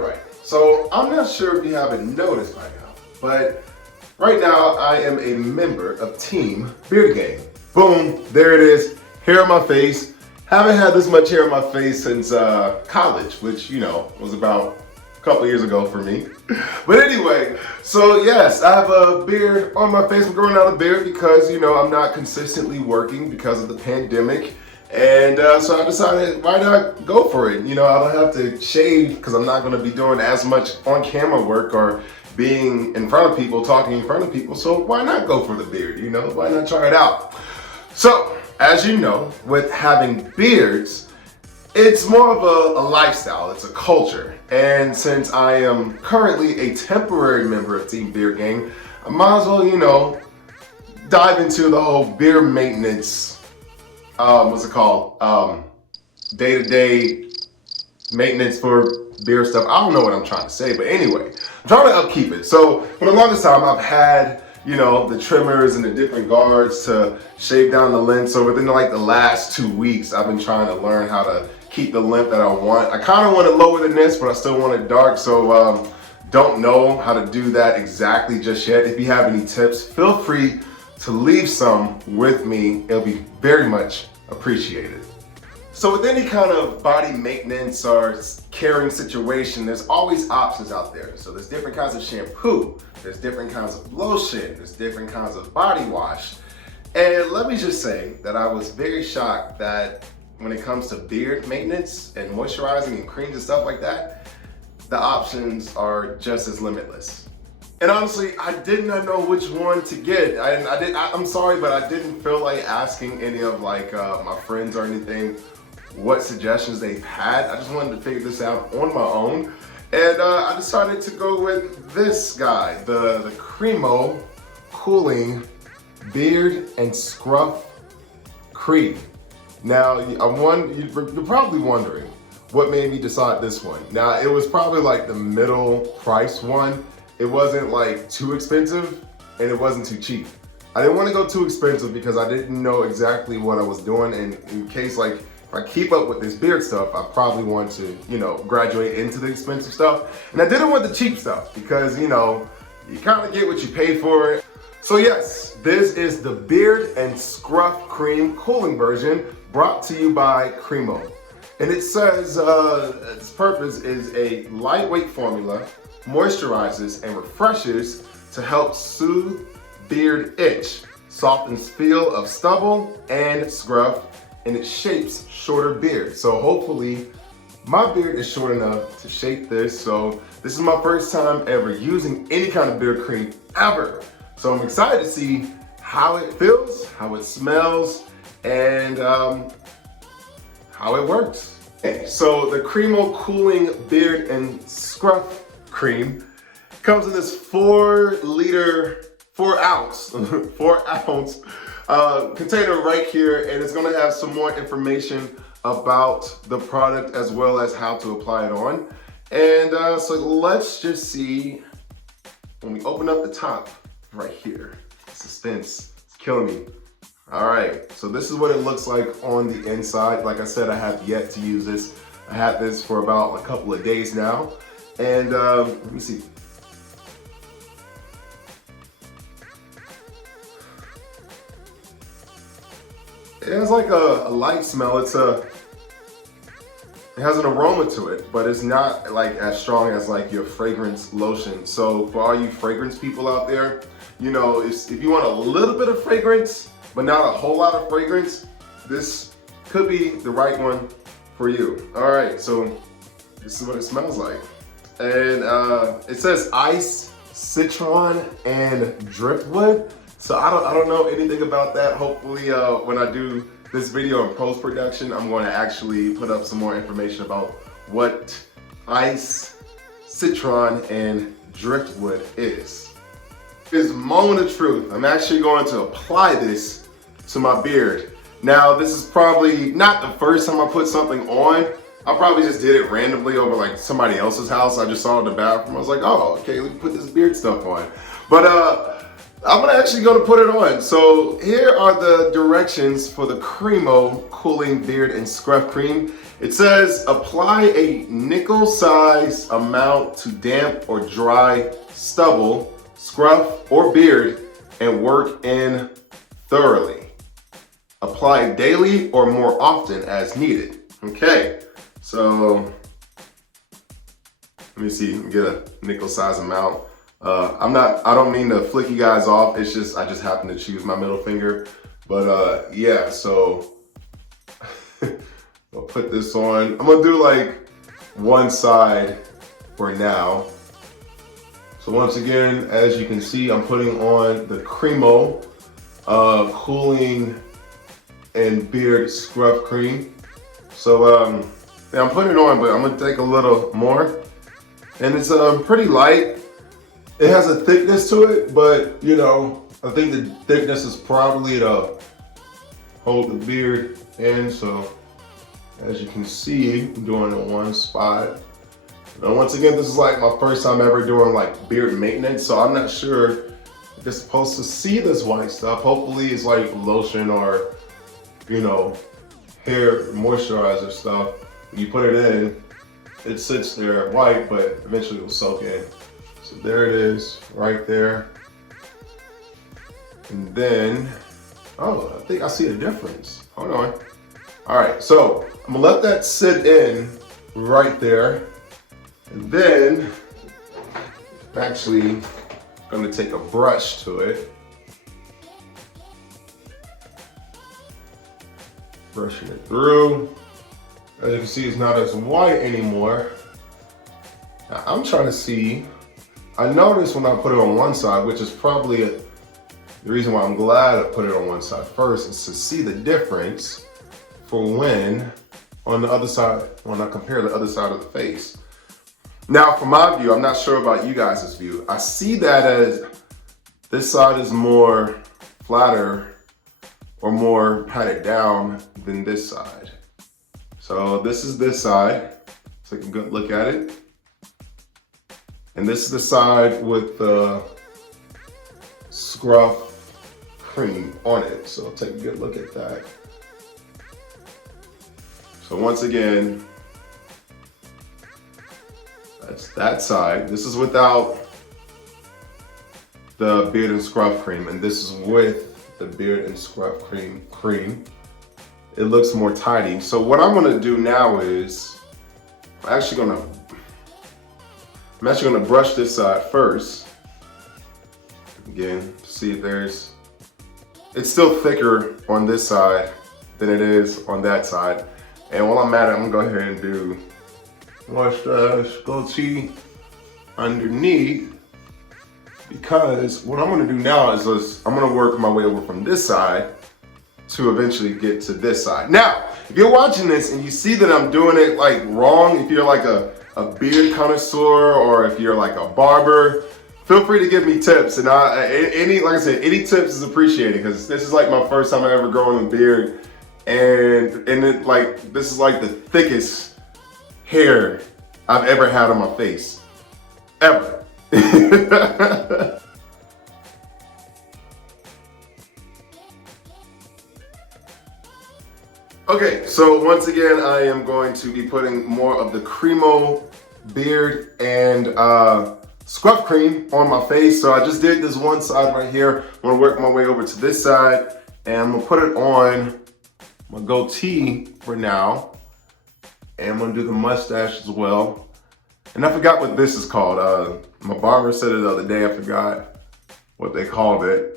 Right. So I'm not sure if you haven't noticed by now, but right now I am a member of Team Beard Gang. Boom, there it is. Hair on my face. Haven't had this much hair on my face since college, which, you know, was about a couple years ago for me. But anyway, so yes, I have a beard on my face. I'm growing out a beard because, you know, I'm not consistently working because of the pandemic. And so I decided, why not go for it? You know, I don't have to shave because I'm not going to be doing as much on-camera work or being in front of people, talking in front of people. So why not go for the beard? You know, why not try it out? So, as you know, with having beards, it's more of a lifestyle, it's a culture. And since I am currently a temporary member of Team Beard Gang, I might as well, you know, dive into the whole beard maintenance, what's it called? Day-to-day maintenance for beard stuff. I don't know what I'm trying to say, but anyway, I'm trying to upkeep it. So for the longest time, I've had, you know, the trimmers and the different guards to shave down the length. So within like the last 2 weeks, I've been trying to learn how to keep the length that I want. I kind of want it lower than this, but I still want it dark. So don't know how to do that exactly just yet. If you have any tips, feel free to leave some with me. It'll be very much appreciated. So with any kind of body maintenance or caring situation, there's always options out there. So there's different kinds of shampoo, there's different kinds of lotion, there's different kinds of body wash. And let me just say that I was very shocked that when it comes to beard maintenance and moisturizing and creams and stuff like that, the options are just as limitless. And honestly, I did not know which one to get. I'm sorry, but I didn't feel like asking any of like my friends or anything what suggestions they've had. I just wanted to figure this out on my own. And I decided to go with this guy, the Cremo Cooling Beard and Scruff Cream. Now, you're probably wondering what made me decide this one. Now, it was probably like the middle price one. It wasn't like too expensive and it wasn't too cheap. I didn't want to go too expensive because I didn't know exactly what I was doing, and in case like if I keep up with this beard stuff, I probably want to, you know, graduate into the expensive stuff. And I didn't want the cheap stuff because, you know, you kind of get what you pay for. So yes, this is the Beard and Scruff Cream Cooling version brought to you by Cremo. And it says its purpose is a lightweight formula, moisturizes and refreshes to help soothe beard itch, softens feel of stubble and scruff, and it shapes shorter beard. So hopefully my beard is short enough to shape this. So this is my first time ever using any kind of beard cream ever. So I'm excited to see how it feels, how it smells, and how it works. Okay, so the Cremo Cooling Beard and Scruff Cream comes in this 4 ounce container right here, and it's going to have some more information about the product as well as how to apply it on. And so let's just see when we open up the top right here. Suspense, it's killing me. All right, so this is what it looks like on the inside. Like I said, I have yet to use this. I had this for about a couple of days now. And let me see. It has like a light smell. It has an aroma to it, but it's not like as strong as like your fragrance lotion. So for all you fragrance people out there, you know, if you want a little bit of fragrance, but not a whole lot of fragrance, this could be the right one for you. All right, so this is what it smells like. And it says ice, citron, and driftwood. So I don't know anything about that. Hopefully when I do this video in post-production, I'm going to actually put up some more information about what ice, citron, and driftwood is. It's moment of truth. I'm actually going to apply this to my beard. Now, this is probably not the first time I put something on. I probably just did it randomly over like somebody else's house. I just saw it in the bathroom. I was like, oh, okay, let me put this beard stuff on. But I'm actually gonna put it on. So here are the directions for the Cremo Cooling Beard and Scruff Cream. It says apply a nickel-sized amount to damp or dry stubble, scruff, or beard and work in thoroughly. Apply daily or more often as needed. Okay, so let me see, get a nickel-sized amount. I don't mean to flick you guys off. It's just, I just happen to choose my middle finger. But yeah, so I'll put this on. I'm gonna do like one side for now. So once again, as you can see, I'm putting on the Cremo Cooling and Beard Scruff Cream. So yeah, I'm putting it on, but I'm gonna take a little more. And it's pretty light. It has a thickness to it, but you know, I think the thickness is probably to hold the beard in. So as you can see, I'm doing it in one spot. And once again, this is like my first time ever doing like beard maintenance, so I'm not sure if you're supposed to see this white stuff. Hopefully it's like lotion or, you know, hair moisturizer stuff. When you put it in, it sits there white, but eventually it will soak in. So there it is, right there. And then, oh, I think I see a difference. Hold on. All right, so I'm gonna let that sit in right there. And then, actually, I'm gonna take a brush to it. Brushing it through. As you can see, it's not as white anymore. Now, I'm trying to see, I noticed when I put it on one side, which is probably the reason why I'm glad I put it on one side first, is to see the difference for when on the other side, when I compare the other side of the face. Now, from my view, I'm not sure about you guys' view. I see that as this side is more flatter or more patted down than this side. So this is this side. Take a good look at it. And this is the side with the Scruff cream on it. So take a good look at that. So once again, that's that side. This is without the Beard and Scruff cream, and this is with the Beard and Scruff cream. It looks more tidy. So what I'm gonna do now is, I'm actually gonna brush this side first. Again, to see if it's still thicker on this side than it is on that side. And while I'm at it, I'm gonna go ahead and do mustache, goatee underneath, because what I'm gonna do now is I'm gonna work my way over from this side to eventually get to this side. Now, if you're watching this and you see that I'm doing it like wrong, if you're like a beard connoisseur or if you're like a barber, feel free to give me tips. And like I said, any tips is appreciated, because this is like my first time ever growing a beard, and it like, this is like the thickest hair I've ever had on my face, ever. Okay, so once again, I am going to be putting more of the Cremo Beard and Scruff cream on my face. So I just did this one side right here. I'm gonna work my way over to this side, and I'm gonna put it on my goatee for now. And I'm gonna do the mustache as well. And I forgot what this is called. My barber said it the other day, I forgot what they called it.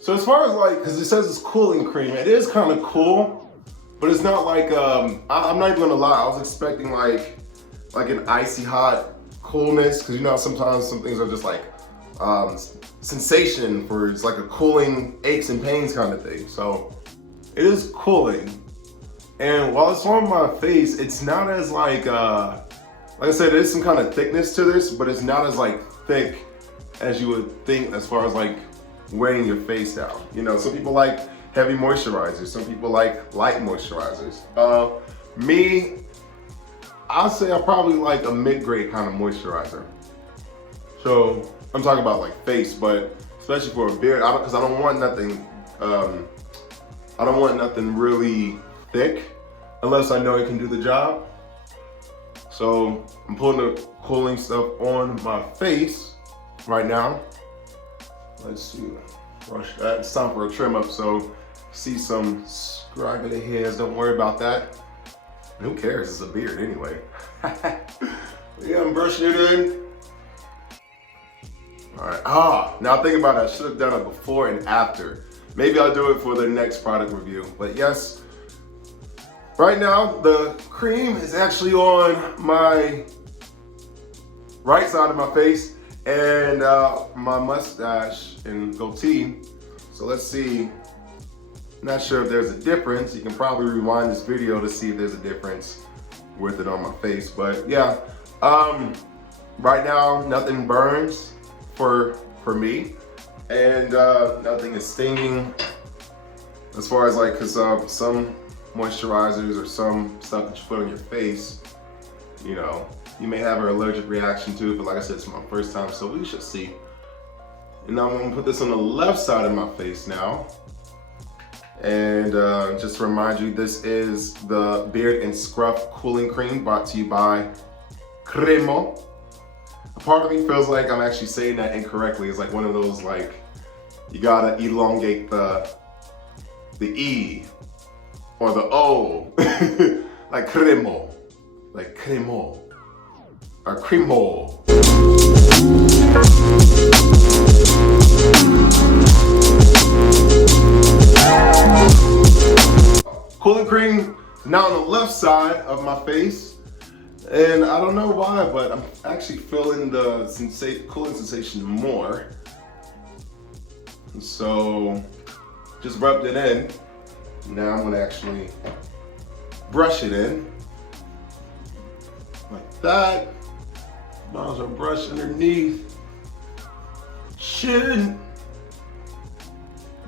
So as far as like, because it says it's cooling cream, it is kind of cool, but it's not like, I'm not even gonna lie, I was expecting like an icy hot coolness, because you know sometimes some things are just like sensation for, it's like a cooling aches and pains kind of thing. So it is cooling, and while it's on my face, it's not as like I said, there's some kind of thickness to this, but it's not as like thick as you would think as far as like weighing your face down. You know, some people like heavy moisturizers, some people like light moisturizers. Me, I'll say I probably like a mid-grade kind of moisturizer. So I'm talking about like face, but especially for a beard, because I don't want nothing. I don't want nothing really thick unless I know it can do the job. So I'm putting the cooling stuff on my face right now. Let's see, brush that. It's time for a trim up, so see some scraggly hairs, don't worry about that. Who cares, it's a beard anyway. Yeah, I'm brushing it in. All right, now think about it, I should have done it before and after. Maybe I'll do it for the next product review, but yes, right now the cream is actually on my right side of my face and my mustache and goatee. So let's see. Not sure if there's a difference. You can probably rewind this video to see if there's a difference with it on my face. But yeah, right now nothing burns for me, and nothing is stinging. As far as like, cause some moisturizers or some stuff that you put on your face, you know, you may have an allergic reaction to it. But like I said, it's my first time, so we should see. And now I'm gonna put this on the left side of my face now. And just to remind you, this is the Beard and Scruff Cooling Cream brought to you by Cremo. A part of me feels like I'm actually saying that incorrectly. It's like one of those, like, you gotta elongate the E or the O, like Cremo, like Cremo, or Cremo. Cooling cream now on the left side of my face, and I don't know why, but I'm actually feeling the cooling sensation more. So just rubbed it in. Now I'm gonna actually brush it in like that. Might as well brush underneath chin.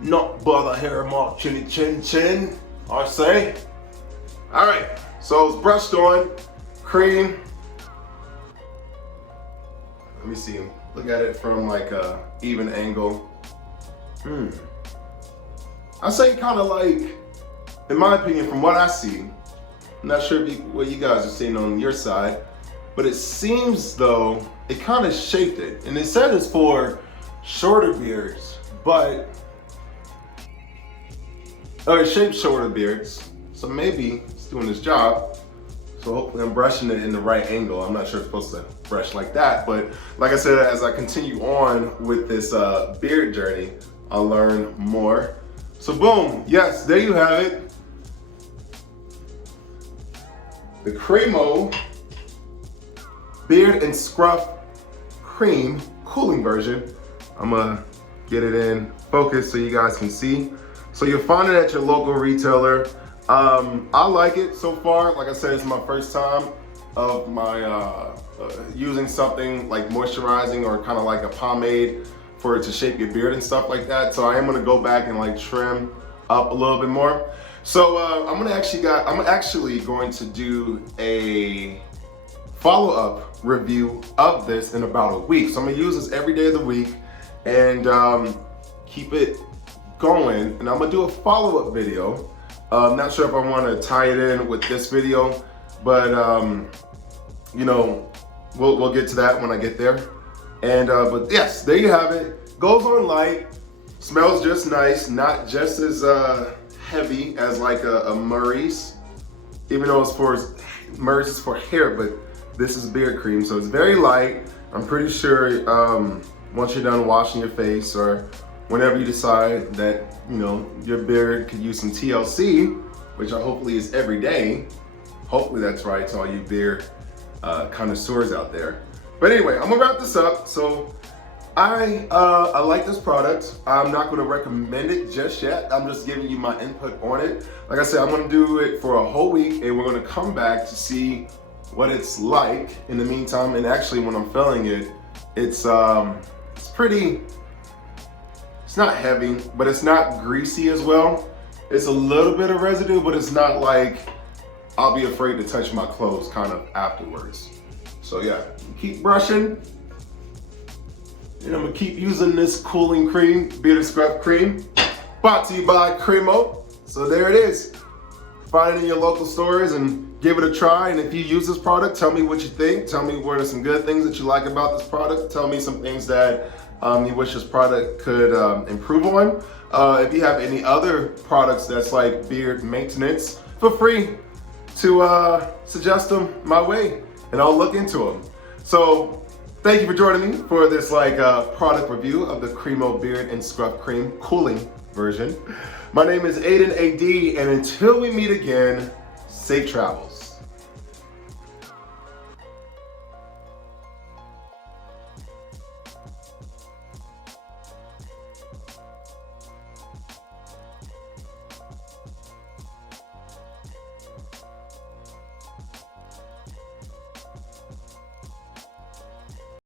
Not bother hair mark chinny chin chin, I say. All right, so it's brushed on, cream. Let me see, look at it from like a even angle. I say kind of like, in my opinion, from what I see, I'm not sure what you guys are seeing on your side, but it seems though it kind of shaped it. And it said it's for shorter beards, but it shaped shorter beards, so maybe it's doing its job. So hopefully I'm brushing it in the right angle. I'm not sure it's supposed to brush like that, but like I said, as I continue on with this beard journey, I'll learn more. So boom, yes, there you have it. The Cremo Beard and Scruff Cream Cooling version. I'm gonna get it in focus so you guys can see. So you'll find it at your local retailer. I like it so far. Like I said, it's my first time of my using something like moisturizing or kind of like a pomade for it to shape your beard and stuff like that. So I am gonna go back and like trim up a little bit more. So I'm actually going to do a follow-up review of this in about a week. So I'm gonna use this every day of the week and keep it going. And I'm gonna do a follow-up video. I'm not sure if I want to tie it in with this video, but you know, we'll get to that when I get there. And but yes, there you have it. Goes on light, smells just nice, not just as heavy as like a Murray's, even though Murray's is for hair, but this is beard cream, so it's very light. I'm pretty sure once you're done washing your face or whenever you decide that, you know, your beard could use some TLC, which hopefully is every day. Hopefully that's right to all you beard connoisseurs out there. But anyway, I'm gonna wrap this up. So I like this product. I'm not gonna recommend it just yet. I'm just giving you my input on it. Like I said, I'm gonna do it for a whole week and we're gonna come back to see what it's like in the meantime. And actually when I'm filling it, it's pretty, it's not heavy, but it's not greasy as well. It's a little bit of residue, but it's not like I'll be afraid to touch my clothes kind of afterwards. So yeah, keep brushing. And I'm gonna keep using this cooling cream, Beard and Scruff cream, brought to you by Cremo. So there it is. Find it in your local stores and give it a try. And if you use this product, tell me what you think. Tell me what are some good things that you like about this product. Tell me some things that you wish this product could improve on. If you have any other products that's like beard maintenance, feel free to suggest them my way and I'll look into them. So thank you for joining me for this product review of the Cremo Beard and Scruff Cream cooling version. My name is Aiden AD, and until we meet again, safe travels.